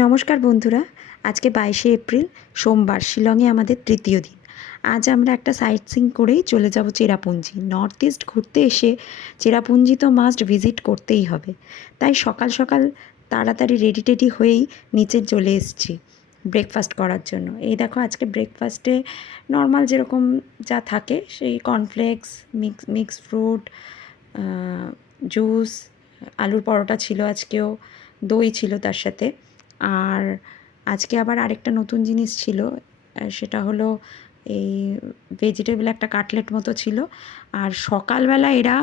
নমস্কার বন্ধুরা, আজকে বাইশে এপ্রিল, সোমবার, শিলংয়ে আমাদের তৃতীয় দিন। আজ আমরা একটা সাইট সিং করেই চলে যাব চেরাপুঞ্জি। নর্থ ইস্ট ঘুরতে এসে চেরাপুঞ্জি তো মাস্ট ভিজিট করতেই হবে। তাই সকাল সকাল তাড়াতাড়ি রেডি টেডি হয়েই নিচে চলে এসেছি ব্রেকফাস্ট করার জন্য। এই দেখো, আজকে ব্রেকফাস্টে নর্মাল যেরকম যা থাকে, সেই cornflakes mix mix fruit juice আলুর পরোটা ছিল আজকেও, দই ছিল তার সাথে। আর আজকে আবার আরেকটা নতুন জিনিস ছিল সেটা হলো এই ভেজিটেবল একটা কাটলেট মতো ছিল। আর সকালবেলা এরা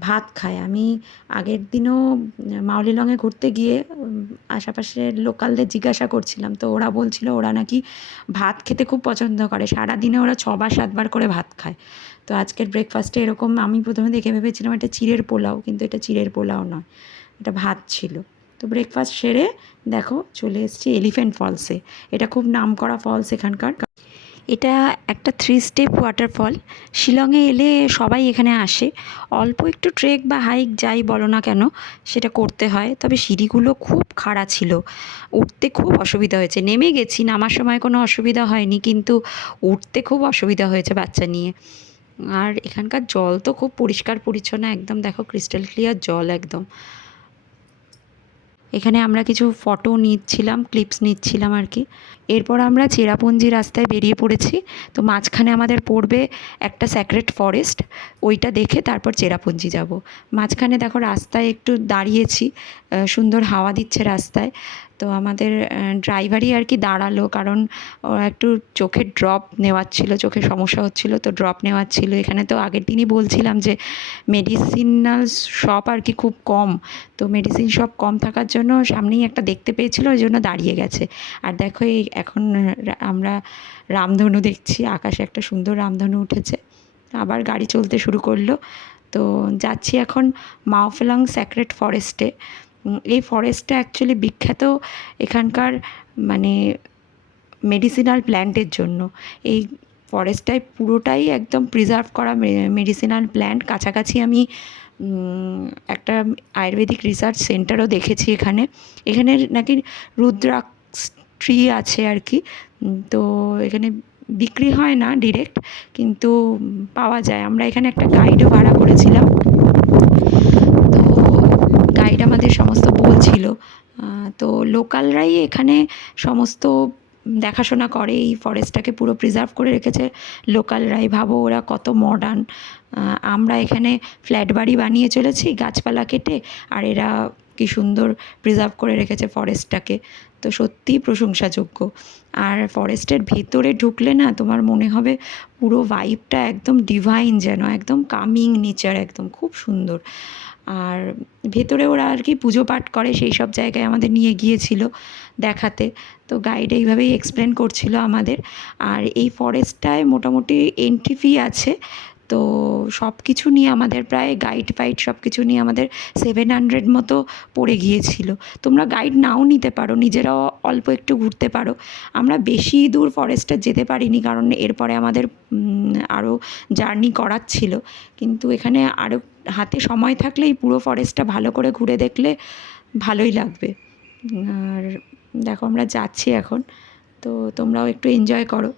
ভাত খায়। আমি আগের দিনও মাউলিলংয়ে ঘুরতে গিয়ে আশেপাশের লোকালদের জিজ্ঞাসা করছিলাম। তো ওরা বলছিল, ওরা নাকি ভাত খেতে খুব পছন্দ করে। সারাদিনে ওরা ছবার, সাতবার করে ভাত খায়। তো আজকের ব্রেকফাস্টে এরকম আমি প্রথমে দেখে ভেবেছিলাম, এটা চিড়ের পোলাও, কিন্তু এটা চিড়ের পোলাও নয়, এটা ভাত ছিল। তো ব্রেকফাস্ট সেরে দেখো চলে এসেছি এলিফ্যান্ট ফলসে এটা খুব নামকরা ফলস এখানকার। এটা একটা থ্রি স্টেপ ওয়াটারফল শিলংয়ে এলে সবাই এখানে আসে। অল্প একটু ট্রেক বা হাইক যাই বলো না কেন, সেটা করতে হয়। তবে সিঁড়িগুলো খুব খাড়া ছিল। উঠতে খুব অসুবিধা হয়েছে। নেমে গেছি, নামার সময় কোনো অসুবিধা হয়নি, কিন্তু উঠতে খুব অসুবিধা হয়েছে বাচ্চা নিয়ে। আর এখানকার জল তো খুব পরিষ্কার পরিচ্ছন্ন, একদম দেখো ক্রিস্টাল ক্লিয়ার জল একদম। এখানে আমরা কিছু ফটো নিচ্ছিলাম ক্লিপস নিচ্ছিলাম আর কি। এরপর আমরা চেরাপুঞ্জি রাস্তায় বেরিয়ে পড়েছি। তো মাঝখানে আমাদের পড়বে একটা স্যাক্রেট ফরেস্ট ওইটা দেখে তারপর চেরাপুঞ্জি যাব। মাঝখানে দেখো রাস্তায় একটু দাঁড়িয়েছি সুন্দর হাওয়া দিচ্ছে রাস্তায়। তো আমাদের ড্রাইভারই আর কি দাঁড়াল, কারণ ও একটু চোখের ড্রপ নেওয়ার ছিল চোখের সমস্যা হচ্ছিল, তো ড্রপ নেওয়ার ছিল। এখানে তো আগের দিনই বলছিলাম যে মেডিসিনাল শপ আর কি খুব কম। তো মেডিসিন শপ কম থাকার জন্য সামনেই একটা দেখতে পেয়েছিল, ওই জন্য দাঁড়িয়ে গেছে। আর দেখো এই এখন আমরা রামধনু দেখছি, আকাশে একটা সুন্দর রামধনু উঠেছে। আবার গাড়ি চলতে শুরু করল। তো যাচ্ছি এখন মাওফেলং স্যাক্রেট ফরেস্টে ফরেস্টটা অ্যাকচুয়ালি বিখ্যাত এখানকার মানে মেডিসিনাল প্ল্যান্টের জন্য। এই ফরেস্টটায় পুরোটাই একদম প্রিজার্ভ করা মেডিসিনাল প্ল্যান্ট কাছাকাছি আমি একটা আয়ুর্বেদিক রিসার্চ সেন্টারও দেখেছি এখানে। এখানে নাকি রুদ্রাক্ষ ট্রি আছে আর কি। তো এখানে বিক্রি হয় না ডিরেক্ট কিন্তু পাওয়া যায়। আমরা এখানে একটা গাইডও ভাড়া করেছিলাম। আমাদের সমস্ত বলছিল তো লোকালরাই এখানে সমস্ত দেখাশোনা করে, এই ফরেস্টটাকে পুরো প্রিজার্ভ করে রেখেছে। লোকালরাই, ভাবো ওরা কত মডার্ন আমরা এখানে ফ্ল্যাট বাড়ি বানিয়ে চলেছি, গাছপালা কেটে, আর এরা কি সুন্দর প্রিজার্ভ করে রেখেছে ফরেস্টটাকে তো সত্যিই প্রশংসাযোগ্য। আর ফরেস্টের ভেতরে ঢুকলে না তোমার মনে হবে পুরো ভাইবটা একদম ডিভাইন যেন, একদম কামিং নেচার একদম খুব সুন্দর। আর ভেতরে ওরা আর কি পুজো পাঠ করে, সেই সব জায়গায় আমাদের নিয়ে গিয়েছিল দেখাতে। তো গাইড এইভাবেই এক্সপ্লেন করছিল আমাদের। আর এই ফরেস্টটায় মোটামুটি এন্ট্রি ফি আছে। তো সব কিছু নিয়ে আমাদের প্রায় গাইড ফাইড সব কিছু নিয়ে আমাদের সেভেন হান্ড্রেড মতো পড়ে গিয়েছিল। তোমরা গাইড নাও নিতে পারো, নিজেরাও অল্প একটু ঘুরতে পারো। আমরা বেশি দূর ফরেস্টে যেতে পারিনি কারণ এরপরে আমাদের আরও জার্নি করার ছিল। কিন্তু এখানে আরও হাতে সময় থাকলে এই পুরো ফরেস্টটা ভালো করে ঘুরে দেখলে ভালোই লাগবে। আর দেখো আমরা যাচ্ছি এখন, তো তোমরাও একটু এনজয় করো।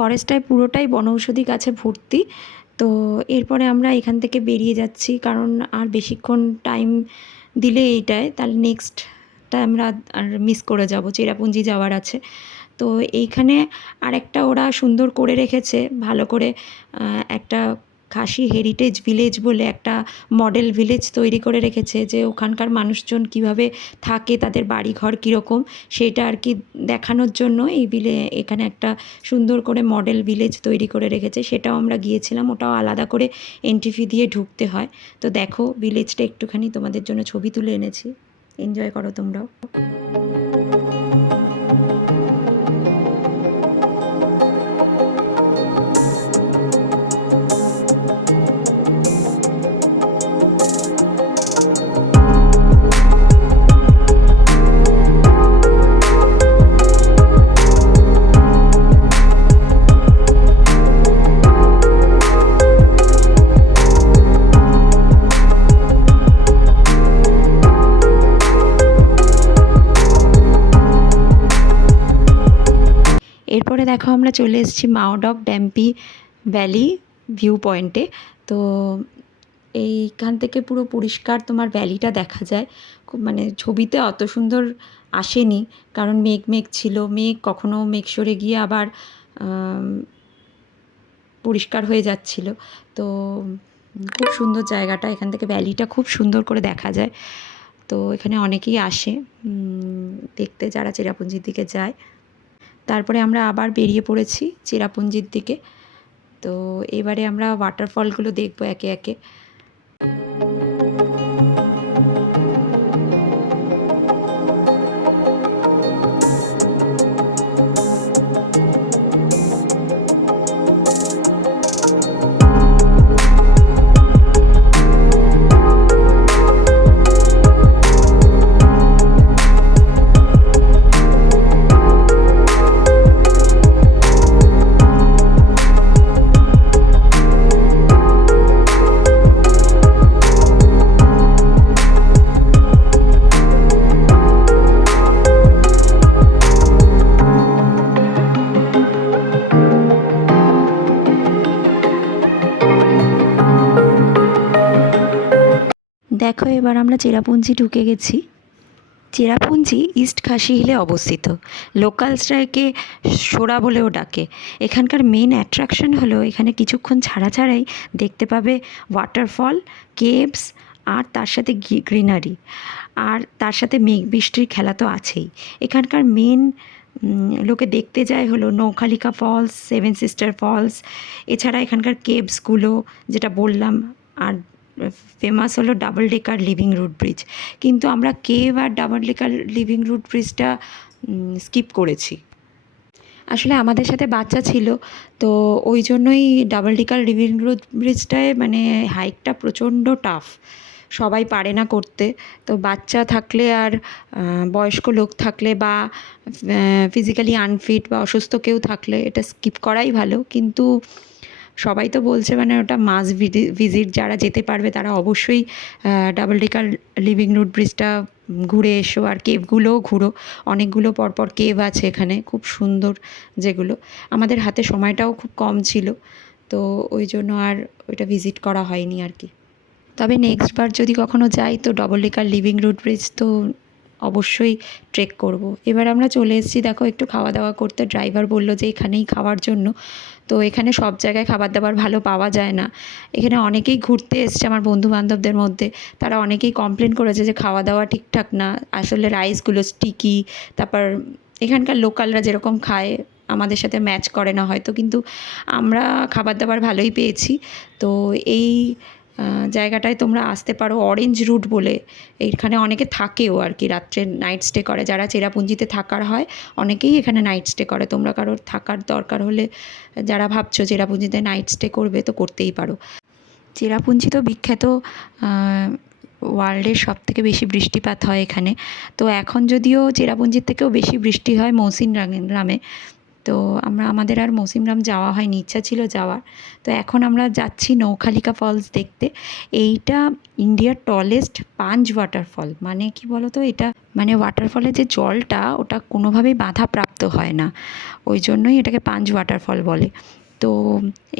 ফরেস্টটায় পুরোটাই বনৌষধি গাছে ভর্তি। তো এরপরে আমরা এখান থেকে বেরিয়ে যাচ্ছি, কারণ আর বেশিক্ষণ টাইম দিলে এইটায়। তাহলে নেক্সটটা আমরা আর মিস করে যাব, চেরাপুঞ্জি যাওয়ার আছে। তো এইখানে আরেকটা ওরা সুন্দর করে রেখেছে, ভালো করে একটা খাসি হেরিটেজ ভিলেজ বলে একটা মডেল ভিলেজ তৈরি করে রেখেছে যে ওখানকার মানুষজন কীভাবে থাকে, তাদের বাড়ি ঘর কীরকম, সেটা আর কি দেখানোর জন্য এই বিলে এখানে একটা সুন্দর করে মডেল ভিলেজ তৈরি করে রেখেছে। সেটাও আমরা গিয়েছিলাম, ওটাও আলাদা করে এন্ট্রি ফি দিয়ে ঢুকতে হয়। তো দেখো ভিলেজটা একটুখানি তোমাদের জন্য ছবি তুলে এনেছি। এনজয় করো তোমরাও। এরপরে দেখো আমরা চলে এসেছি মাওডক ড্যাম্পি ভ্যালি ভিউ পয়েন্টে তো এইখান থেকে পুরো পরিষ্কার তোমার ভ্যালিটা দেখা যায়। খুব মানে ছবিতে অত সুন্দর আসেনি, কারণ মেঘ মেঘ ছিল। মেঘ কখনো মেঘ সরে গিয়ে আবার পরিষ্কার হয়ে যাচ্ছিল। তো খুব সুন্দর জায়গাটা। এখান থেকে ভ্যালিটা খুব সুন্দর করে দেখা যায়। তো এখানে অনেকেই আসে। দেখতে যারা চেরাপুঞ্জির দিকে যায়। তারপরে আমরা আবার বেরিয়ে পড়েছি চেরাপুঞ্জির দিকে। তো এবারে আমরা ওয়াটারফলগুলো দেখব একে একে। চেরাপুঞ্জি ঢুকে গেছি। চেরাপুঞ্জি ইস্ট খাসি হিলে অবস্থিত। লোকালসরা একে সোরা বলেও ডাকে। এখানকার মেন অ্যাট্রাকশন হলো এখানে কিছুক্ষণ ছাড়া ছাড়াই দেখতে পাবে ওয়াটারফল, কেভস আর তার সাথে গ্রিনারি। আর তার সাথে মেঘ বৃষ্টির খেলা তো আছেই। এখানকার মেন লোকে দেখতে যায় হলো Nohkalikai falls, seven sister falls. এছাড়া এখানকার কেভসগুলো যেটা বললাম আর ফেমাস হলো double decker living root bridge কিন্তু আমরা কেভ আর ডাবল ডেকার লিভিং রুট ব্রিজটা স্কিপ করেছি। আসলে আমাদের সাথে বাচ্চা ছিল, তো ওই জন্যই ডাবল ডেকার লিভিং রুট ব্রিজটায় মানে হাইকটা প্রচণ্ড টাফ সবাই পারে না করতে, তো বাচ্চা থাকলে আর বয়স্ক লোক থাকলে বা ফিজিক্যালি আনফিট বা অসুস্থ কেউ থাকলে এটা স্কিপ করাই ভালো। কিন্তু সবাই তো বলছে মানে ওটা মাস ভিজিট যারা যেতে পারবে তারা অবশ্যই ডাবল ডেকার লিভিং রুট ব্রিজটা ঘুরে এসো আর কেভগুলোও ঘুরো। অনেকগুলো পরপর কেভ আছে এখানে, খুব সুন্দর যেগুলো। আমাদের হাতে সময়টাও খুব কম ছিল, তো ওই জন্য আর ওইটা ভিজিট করা হয়নি আর কি। তবে নেক্সট বার যদি কখনো যাই তো double decker living root bridge তো অবশ্যই ট্রেক করব। এবার আমরা চলে এসেছি, দেখো একটু খাওয়া দাওয়া করতে। ড্রাইভার বলল যে, এখানেই খাওয়ার জন্য। তো এখানে সব জায়গায় খাবার দাবার ভালো পাওয়া যায় না। এখানে অনেকেই ঘুরতে এসছে আমার বন্ধু বান্ধবদের মধ্যে। তারা অনেকেই কমপ্লেন করেছে যে খাওয়া দাওয়া ঠিকঠাক না। আসলে রাইসগুলো স্টিকি তারপর এখানকার লোকালরা যেরকম খায়, আমাদের সাথে ম্যাচ করে না হয়তো। কিন্তু আমরা খাবার দাবার ভালোই পেয়েছি। তো এই জায়গাটায় তোমরা আসতে পারো অরেঞ্জ রুট বলে। এখানে অনেকে থাকেও আর কি, রাত্রে নাইট স্টে করে। যারা চেরাপুঞ্জিতে থাকার হয়, অনেকেই এখানে নাইট স্টে করে। তোমরা কারোর থাকার দরকার হলে, যারা ভাবছ চেরাপুঞ্জিতে নাইট স্টে করবে, তো করতেই পারো। চেরাপুঞ্জি তো বিখ্যাত ওয়ার্ল্ডের সব থেকে বেশি বৃষ্টিপাত হয় এখানে। তো এখন যদিও চেরাপুঞ্জির থেকেও বেশি বৃষ্টি হয় মৌসিন গ্রামে তো আমরা, আমাদের আর মৌসিমরাম যাওয়া হয়নি, ইচ্ছা ছিল যাওয়ার। তো এখন আমরা যাচ্ছি নৌখালিকা ফলস দেখতে। এইটা ইন্ডিয়ার টলেস্ট পাঞ্চ ওয়াটারফল মানে কি বলতো, এটা মানে ওয়াটারফলের যে জলটা, ওটা কোনোভাবেই বাধাপ্রাপ্ত হয় না। ওই জন্যই এটাকে পাঞ্চ ওয়াটারফল বলে। তো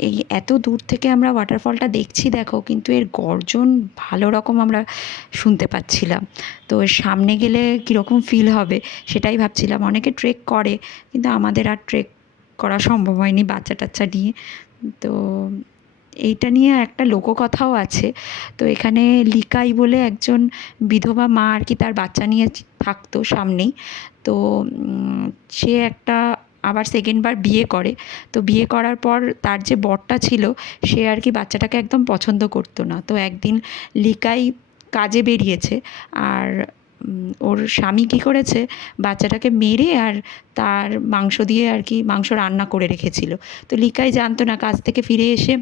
এই এত দূর থেকে আমরা ওয়াটারফলটা দেখছি, দেখো, কিন্তু এর গর্জন ভালো রকম আমরা শুনতে পাচ্ছিলাম। তো এর সামনে গেলে কীরকম ফিল হবে সেটাই ভাবছিলাম। অনেকে ট্রেক করে, কিন্তু আমাদের আর ট্রেক করা সম্ভব হয়নি বাচ্চা টাচ্চা নিয়ে। তো এইটা নিয়ে একটা লোককথাও আছে। তো এখানে লিকাই বলে একজন বিধবা মা আর কি তার বাচ্চা নিয়ে থাকতো সামনেই। তো সে একটা আবার সেকেন্ডবার বিয়ে করে। তো বিয়ে করার পর তার যে বরটা ছিল, সে আর কি বাচ্চাটাকে একদম পছন্দ করতো না। তো একদিন লিকাই কাজে বেরিয়েছে আর ওর স্বামী কী করেছে, বাচ্চাটাকে মেরে আর তার মাংস দিয়ে আর কি মাংস রান্না করে রেখেছিল। তো লিকাই জানতো না কাজ থেকে ফিরে এসে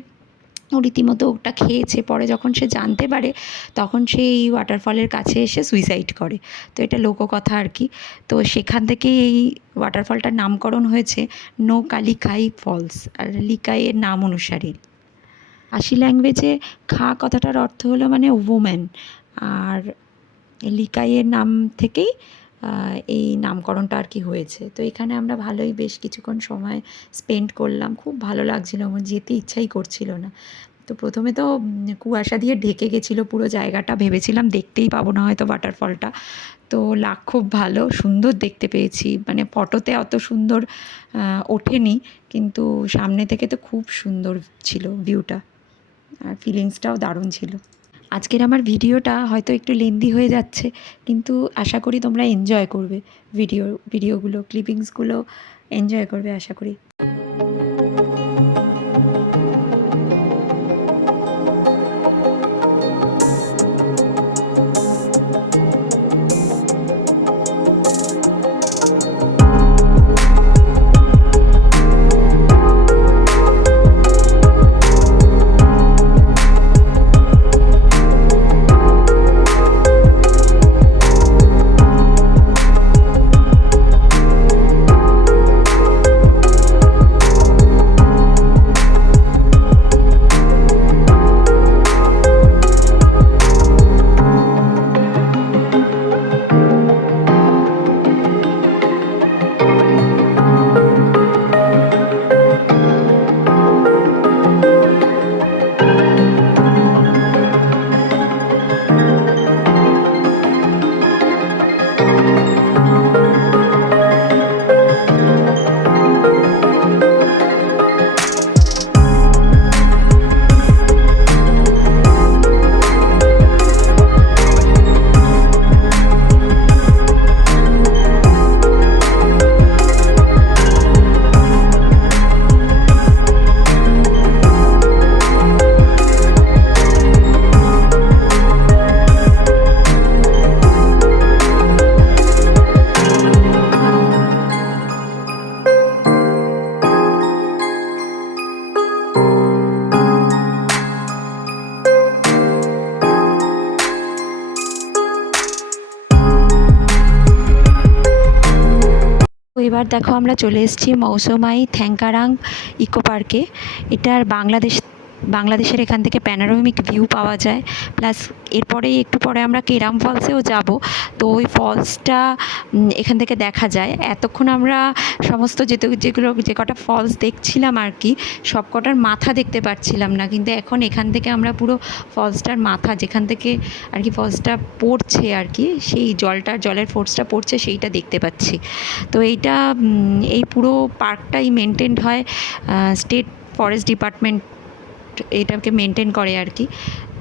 রীতিমতো ওটা খেয়েছে। পরে যখন সে জানতে পারে, তখন সে এই ওয়াটারফলের কাছে এসে সুইসাইড করে। তো এটা লোককথা আর কি। তো সেখান থেকে এই ওয়াটারফলটার নামকরণ হয়েছে নো কালিকাই ফলস, আর লিকাইয়ের নাম অনুসারে। আশি ল্যাঙ্গুয়েজে খা কথাটার অর্থ হলো মানে ওমেন আর লিকাইয়ের নাম থেকেই এই নামকরণটা আর কি হয়েছে। তো এখানে আমরা ভালোই বেশ কিছুক্ষণ সময় স্পেন্ড করলাম। খুব ভালো লাগছিল, আমার যেতে ইচ্ছাই করছিল না। তো প্রথমে তো কুয়াশা দিয়ে ঢেকে গেছিল পুরো জায়গাটা। ভেবেছিলাম দেখতেই পাবো না হয়তো ওয়াটারফলটা তো লাগ খুব ভালো, সুন্দর দেখতে পেয়েছি। মানে ফটোতে অত সুন্দর ওঠেনি, কিন্তু সামনে থেকে তো খুব সুন্দর ছিল ভিউটা আর ফিলিংসটাও দারুণ ছিল। আজকের আমার ভিডিওটা হয়তো একটু লেন্দি হয়ে যাচ্ছে, কিন্তু আশা করি তোমরা এনজয় করবে ভিডিও ভিডিওগুলো ক্লিপিংসগুলো এনজয় করবে, আশা করি। এবার দেখো আমরা চলে এসেছি মৌসুমাই থ্যাংকারাং ইকো পার্কে। এটার বাংলাদেশ বাংলাদেশের এখান থেকে প্যানারোমিক ভিউ পাওয়া যায়। প্লাস এরপরেই একটু পরে আমরা কেরাম ফলসেও যাব। তো ওই ফলসটা এখান থেকে দেখা যায়। এতক্ষণ আমরা সমস্ত যেতে, যেগুলো, যে কটা ফলস দেখছিলাম আর কি, সব কটার মাথা দেখতে পাচ্ছিলাম না। কিন্তু এখন এখান থেকে আমরা পুরো ফলসটার মাথা, যেখান থেকে আর কি ফলসটা পড়ছে আর কি, সেই জলটার জলের ফোর্সটা পড়ছে, সেইটা দেখতে পাচ্ছি। তো এইটা এই পুরো পার্কটাই মেনটেন্ড হয় স্টেট ফরেস্ট ডিপার্টমেন্ট এটাকে মেনটেন করে আর কি।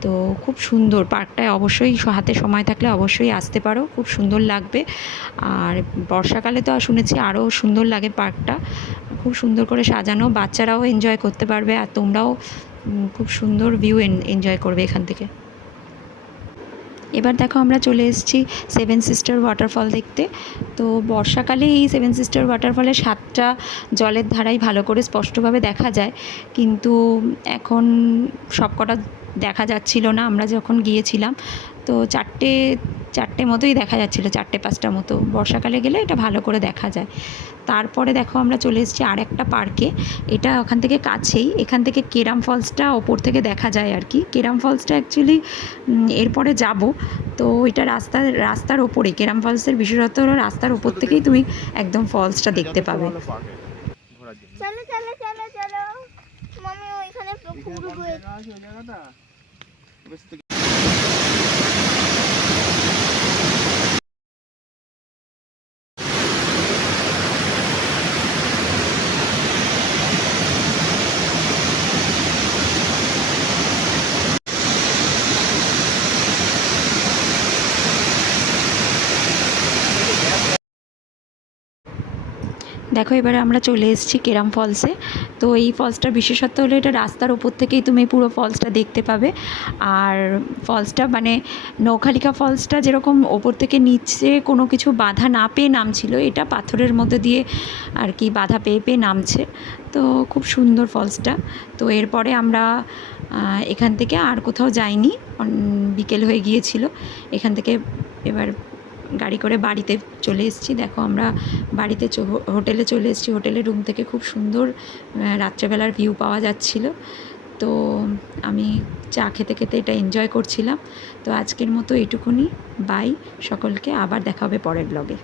তো খুব সুন্দর পার্কটায় অবশ্যই হাতে সময় থাকলে অবশ্যই আসতে পারো, খুব সুন্দর লাগবে। আর বর্ষাকালে তো শুনেছি আরও সুন্দর লাগে পার্কটা। খুব সুন্দর করে সাজানো, বাচ্চারাও এনজয় করতে পারবে আর তোমরাও খুব সুন্দর ভিউ এনজয় করবে এখান থেকে। এবার দেখো আমরা চলে এসেছি সেভেন সিস্টার ওয়াটারফল দেখতে। তো বর্ষাকালে এই সেভেন সিস্টার ওয়াটারফলে সাতটা জলের ধারাই ভালো করে স্পষ্টভাবে দেখা যায়। কিন্তু এখন সবকটা দেখা যাচ্ছিল না, আমরা যখন গিয়েছিলাম, তো চারটে চারটে মতোই দেখা যাচ্ছিল, চারটে পাঁচটা মতো। বর্ষাকালে গেলে এটা ভালো করে দেখা যায়। তারপরে দেখো আমরা চলে এসেছি আর একটা পার্কে। এটা ওখান থেকে কাছেই। এখান থেকে কেরাম ফলসটা ওপর থেকে দেখা যায় আর কি। কেরাম ফলসটা অ্যাকচুয়ালি এরপরে যাব। তো এটা রাস্তার রাস্তার ওপরে কেরাম ফলসের বিশেষত রাস্তার ওপর থেকেই তুমি একদম ফলসটা দেখতে পাবে ভালো হয়ে জায়গা আছে ওই জায়গাটা বেশ তো দেখো, এবারে আমরা চলে এসেছি কেরাম ফলসে। তো এই ফলসটার বিশেষত্ব হলো এটা রাস্তার ওপর থেকেই তুমি পুরো ফলসটা দেখতে পাবে। আর ফলসটা মানে নৌখালিকা ফলসটা যেরকম ওপর থেকে নিচে কোনো কিছু বাধা না পেয়ে নামছিল, এটা পাথরের মধ্যে দিয়ে আর কি বাধা পেয়ে পেয়ে নামছে। তো খুব সুন্দর ফলসটা। তো এরপরে আমরা এখান থেকে আর কোথাও যাইনি। বিকেল হয়ে গিয়েছিল। এখান থেকে এবার গাড়ি করে বাড়িতে চলে এসেছি। দেখো আমরা বাড়িতে হোটেলে চলে এসেছি। হোটেলের রুম থেকে খুব সুন্দর রাত্রেবেলার ভিউ পাওয়া যাচ্ছিল। তো আমি চা খেতে খেতে এটা এনজয় করছিলাম। তো আজকের মতো এটুকুনি। বাই সকলকে আবার দেখা হবে পরের ব্লগে